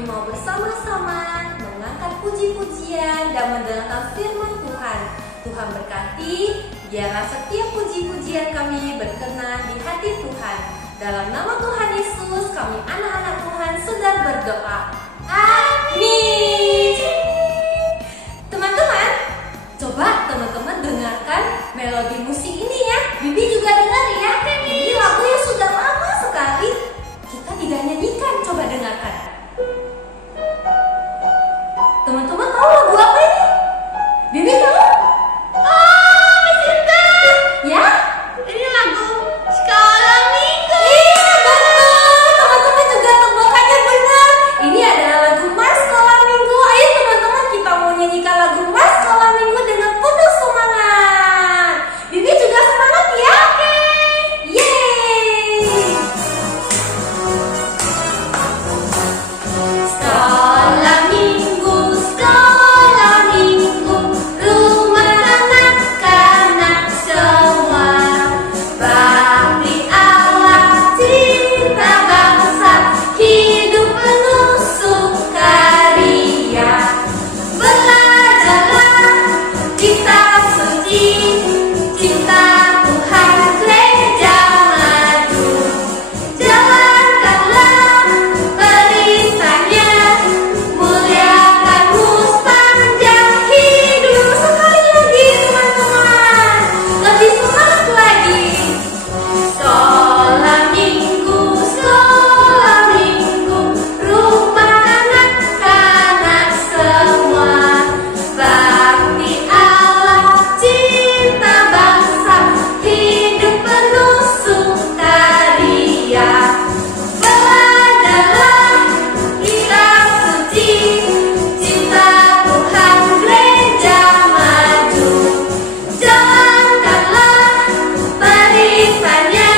Bibi mau bersama-sama mengangkat puji-pujian dan mendengarkan firman Tuhan. Tuhan berkati, biarlah setiap puji-pujian kami berkenan di hati Tuhan. Dalam nama Tuhan Yesus, kami anak-anak Tuhan sudah berdoa. Amin. Teman-teman, coba teman-teman dengarkan melodi musik ini ya. Bibi juga dengar ya. Ini lagunya sudah lama sekali kita tidak nyanyikan. Coba dengarkan. Teman-teman tahu lagu apa ini? Bibi tahu? Oh, Sinta. Ya? Ini lagu Sekolah Minggu. Iya betul. Teman-teman juga tebakannya benar. Ini adalah lagu Mas Sekolah Minggu. Ayo teman-teman, kita mau nyanyikan lagu Mas Sekolah Minggu dengan penuh semangat. Bibi juga semangat ya? Oke. Yeay. Sekolah Minggu, sekolah Minggu, rumah anak-anak semua. Bakti Allah, cinta bangsa, hidup penuh sukaria. Belajarlah kitab suci, cinta Tuhan gereja maju. Jalankanlah barisannya, muliakanmu sepanjang hidup. Sekali lagi teman-teman, lebih semangat lagi. Sekolah Minggu, rumah anak-anak semua. Bakti Allah, cinta bangsa, hidup penuh sukaria. Belajarlah kitab suci, cinta Tuhan gereja maju. Jalankanlah barisannya,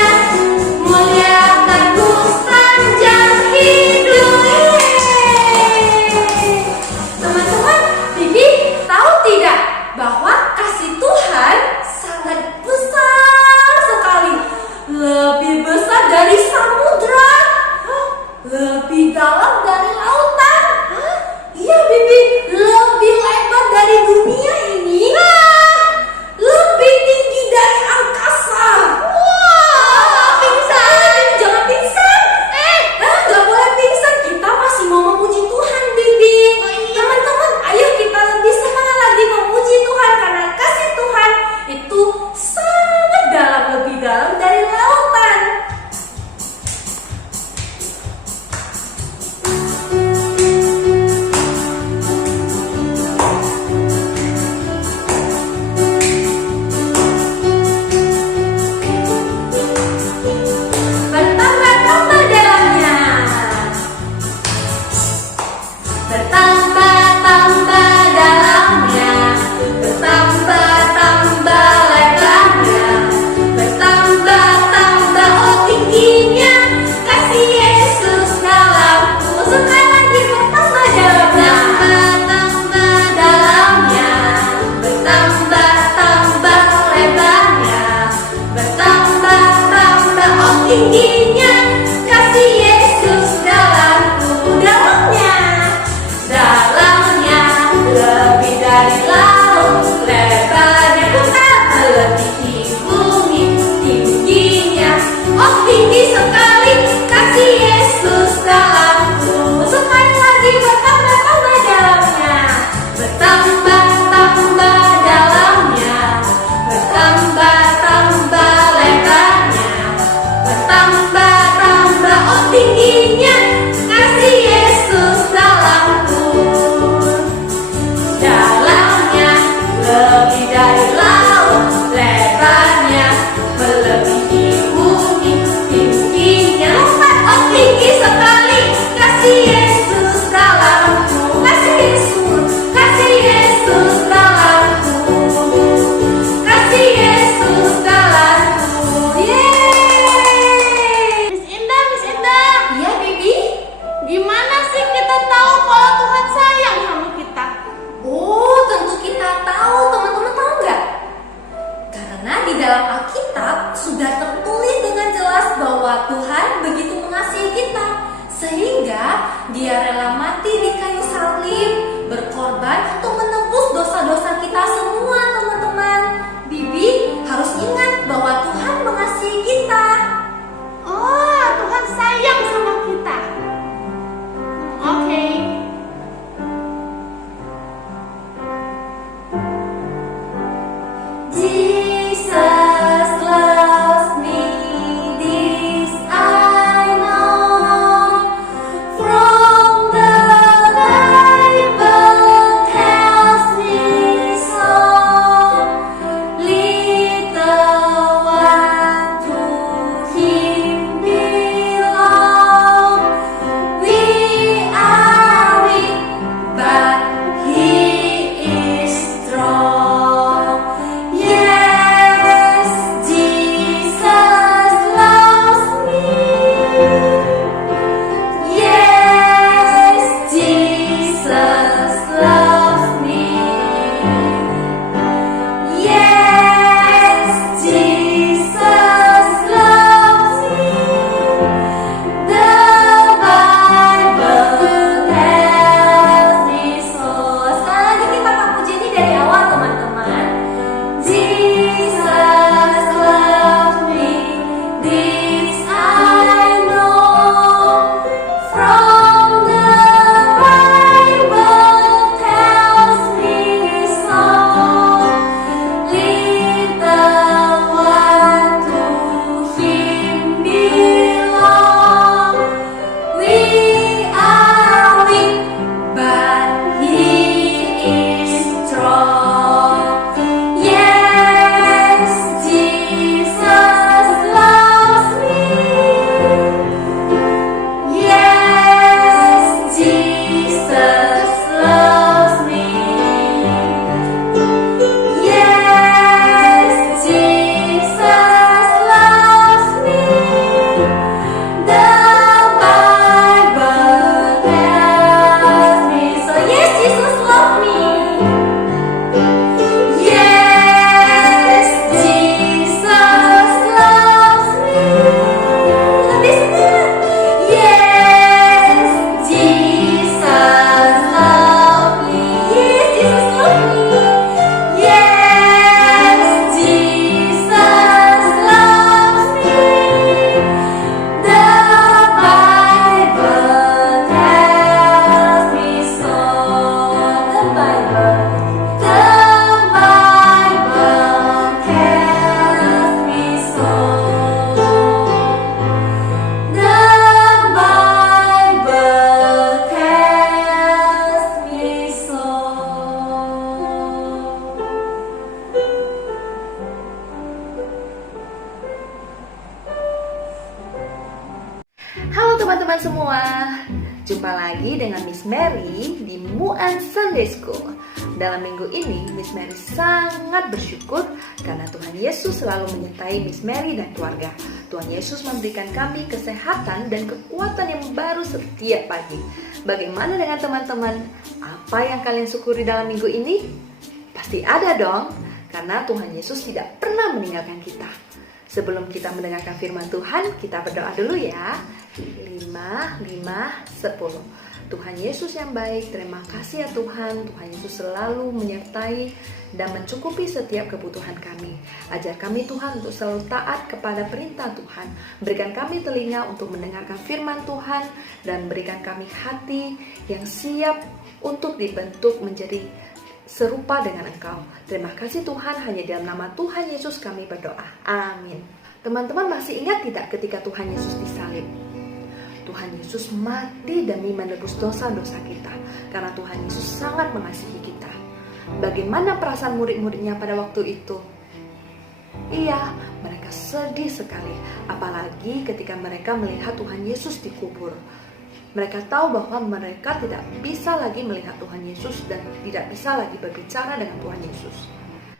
muliakanmu sepanjang hidup. Teman-teman, Bibi tahu tidak bahwa kasih Tuhan sangat besar sekali, lebih besar dari samudra, lebih dalam dari lautan. Iya Bibi, lebih lebar dari dunia ini, lebih tinggi dari angkasa. Wah, pingsan, jangan pingsan. Gak boleh pingsan. Kita masih mau memuji Tuhan, Bibi. Teman-teman, ayo kita lebih semangat lagi memuji Tuhan karena kasih Tuhan itu sangat dalam, lebih dalam dari lautan. Dia rela mati di kayu salib, berkorban untuk menebus dosa-dosa kita semua, teman-teman. Bibi harus ingat bahwa Tuhan mengasihi kita. Oh, Tuhan sayang sama kita. Oke. Jesus loves me, this I know. From the Bible tells me so. Little one to Him belong. We are weak, but He is strong. Yes, Jesus loves me. Yes, Jesus loves me. Yes, Jesus loves me. The Bible tells me so. Sekali lagi kita akan puji ini dari awal, teman-teman. Jesus loves me, this I know. From the Bible tells me so. Little one to Him belong. We are weak, but He is strong. Yes, Jesus loves me. Yes, Jesus loves me. Yes, Jesus loves me. The Bible tells me so. Yes, Jesus loves me. Yes, Jesus loves me. Lebih semangat. Yes, Jesus loves me. Yes, Jesus loves me. Yes, Jesus loves me. The Bible tells me so. The Bible tells me so. The Bible tells me so. Halo teman-teman semua, jumpa lagi dengan Miss Mary di Muan Sunday School. Dalam minggu ini, Miss Mary sangat bersyukur karena Tuhan Yesus selalu menyertai Miss Mary dan keluarga. Tuhan Yesus memberikan kami kesehatan dan kekuatan yang baru setiap pagi. Bagaimana dengan teman-teman? Apa yang kalian syukuri dalam minggu ini? Pasti ada dong, karena Tuhan Yesus tidak pernah meninggalkan kita. Sebelum kita mendengarkan firman Tuhan, kita berdoa dulu ya. 5, 10. Tuhan Yesus yang baik, terima kasih ya Tuhan. Tuhan Yesus selalu menyertai dan mencukupi setiap kebutuhan kami. Ajar kami Tuhan untuk selalu taat kepada perintah Tuhan. Berikan kami telinga untuk mendengarkan firman Tuhan dan berikan kami hati yang siap untuk dibentuk menjadi serupa dengan Engkau. Terima kasih Tuhan, hanya dalam nama Tuhan Yesus kami berdoa. Amin. Teman-teman masih ingat tidak ketika Tuhan Yesus disalib? Tuhan Yesus mati demi menebus dosa-dosa kita, karena Tuhan Yesus sangat mengasihi kita. Bagaimana perasaan murid-muridnya pada waktu itu? Iya, mereka sedih sekali, apalagi ketika mereka melihat Tuhan Yesus dikubur. Mereka tahu bahwa mereka tidak bisa lagi melihat Tuhan Yesus dan tidak bisa lagi berbicara dengan Tuhan Yesus.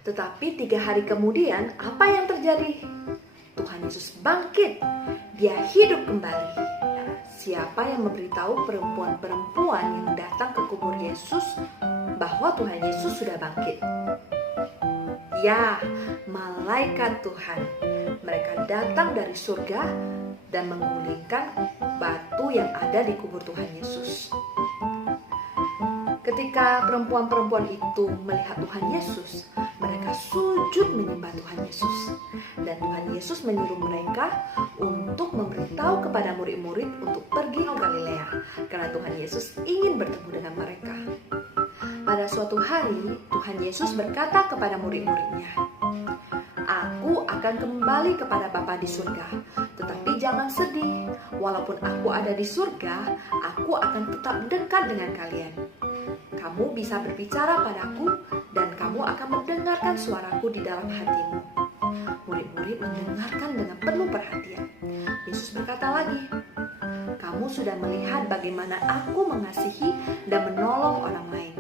Tetapi 3 hari kemudian, apa yang terjadi? Tuhan Yesus bangkit, Dia hidup kembali. Siapa yang memberitahu perempuan-perempuan yang datang ke kubur Yesus bahwa Tuhan Yesus sudah bangkit? Ya, malaikat Tuhan. Mereka datang dari surga dan menggulingkan batu yang ada di kubur Tuhan Yesus. Ketika perempuan-perempuan itu melihat Tuhan Yesus, mereka sujud menyembah Tuhan Yesus. Dan Tuhan Yesus menyuruh mereka untuk memberitahu kepada murid-murid untuk pergi ke Galilea, karena Tuhan Yesus ingin bertemu dengan mereka. Pada suatu hari, Tuhan Yesus berkata kepada murid-muridnya, "Aku akan kembali kepada Bapa di surga, tetapi jangan sedih. Walaupun aku ada di surga, aku akan tetap dekat dengan kalian. Kamu bisa berbicara padaku dan kamu akan mendengarkan suaraku di dalam hatimu." Murid-murid mendengarkan dengan penuh perhatian. Yesus berkata lagi, "Kamu sudah melihat bagaimana aku mengasihi dan menolong orang lain.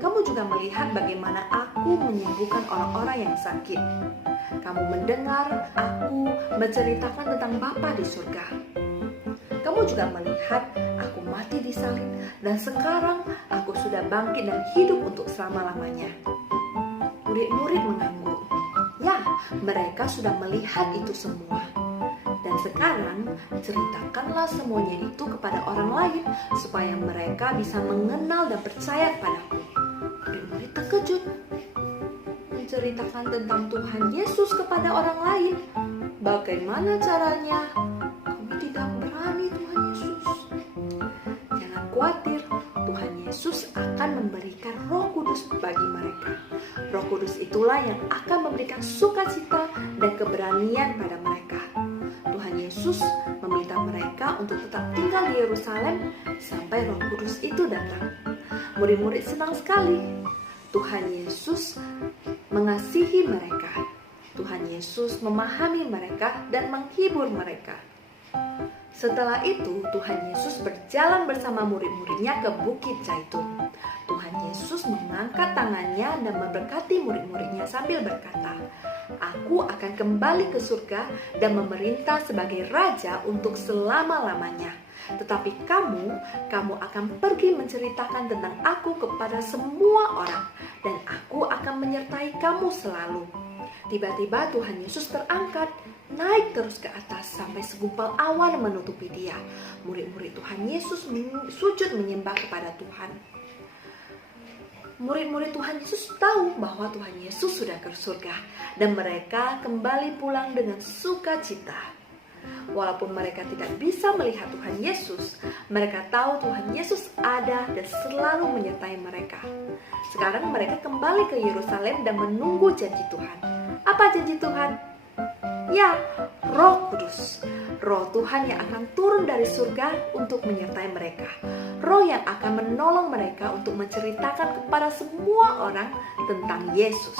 Kamu juga melihat bagaimana aku menyembuhkan orang-orang yang sakit. Kamu mendengar aku menceritakan tentang Bapa di surga. Kamu juga melihat aku mati di salib dan sekarang aku sudah bangkit dan hidup untuk selama-lamanya." Murid-murid mengangguk. Ya, mereka sudah melihat itu semua. Dan sekarang ceritakanlah semuanya itu kepada orang lain supaya mereka bisa mengenal dan percaya kepadaku. Murid-murid terkejut. Menceritakan tentang Tuhan Yesus kepada orang lain. Bagaimana caranya? Kami tidak berani, Tuhan Yesus. Jangan khawatir, Tuhan Yesus akan memberikan Roh Kudus bagi mereka. Roh Kudus itulah yang akan memberikan sukacita dan keberanian pada mereka. Tuhan Yesus meminta mereka untuk tetap tinggal di Yerusalem sampai Roh Kudus itu datang. Murid-murid senang sekali. Tuhan Yesus mengasihi mereka. Tuhan Yesus memahami mereka dan menghibur mereka. Setelah itu, Tuhan Yesus berjalan bersama murid-muridnya ke Bukit Zaitun. Tuhan Yesus mengangkat tangannya dan memberkati murid-muridnya sambil berkata, "Aku akan kembali ke surga dan memerintah sebagai raja untuk selama-lamanya. Tetapi kamu akan pergi menceritakan tentang aku kepada semua orang, dan aku akan menyertai kamu selalu." Tiba-tiba Tuhan Yesus terangkat, naik terus ke atas sampai segumpal awan menutupi dia. Murid-murid Tuhan Yesus sujud menyembah kepada Tuhan. Murid-murid Tuhan Yesus tahu bahwa Tuhan Yesus sudah ke surga dan mereka kembali pulang dengan sukacita. Walaupun mereka tidak bisa melihat Tuhan Yesus, mereka tahu Tuhan Yesus ada dan selalu menyertai mereka. Sekarang mereka kembali ke Yerusalem dan menunggu janji Tuhan. Apa janji Tuhan? Ya, Roh Kudus. Roh Tuhan yang akan turun dari surga untuk menyertai mereka. Roh yang akan menolong mereka untuk menceritakan kepada semua orang tentang Yesus.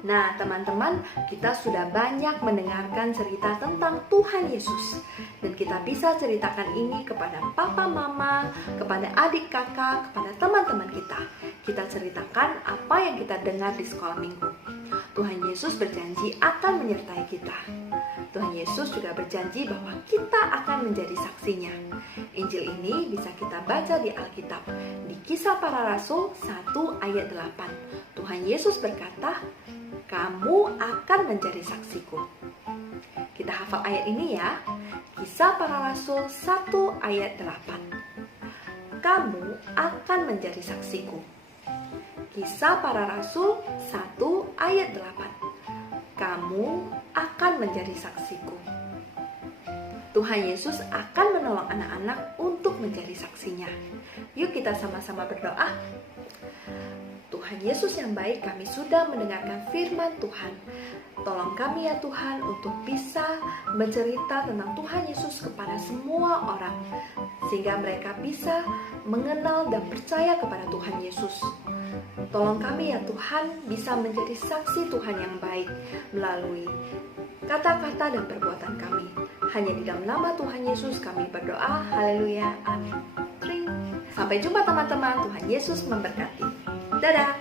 Nah, teman-teman, kita sudah banyak mendengarkan cerita tentang Tuhan Yesus. Dan kita bisa ceritakan ini kepada papa, mama, kepada adik, kakak, kepada teman-teman kita. Kita ceritakan apa yang kita dengar di sekolah minggu. Tuhan Yesus berjanji akan menyertai kita. Tuhan Yesus juga berjanji bahwa kita akan menjadi saksinya. Injil ini bisa kita baca di Alkitab, di Kisah Para Rasul 1 ayat 8. Tuhan Yesus berkata, "Kamu akan menjadi saksiku." Kita hafal ayat ini ya. Kisah Para Rasul 1 ayat 8. Kamu akan menjadi saksiku. Kisah Para Rasul 1 ayat 8. Kamu akan menjadi saksiku. Tuhan Yesus akan menolong anak-anak untuk menjadi saksinya. Yuk kita sama-sama berdoa. Tuhan Yesus yang baik, kami sudah mendengarkan firman Tuhan. Tolong kami ya Tuhan untuk bisa bercerita tentang Tuhan Yesus kepada semua orang, sehingga mereka bisa mengenal dan percaya kepada Tuhan Yesus. Tolong kami ya Tuhan bisa menjadi saksi Tuhan yang baik melalui kata-kata dan perbuatan kami. Hanya di dalam nama Tuhan Yesus kami berdoa. Haleluya. Amin. Sampai jumpa teman-teman. Tuhan Yesus memberkati. Dadah.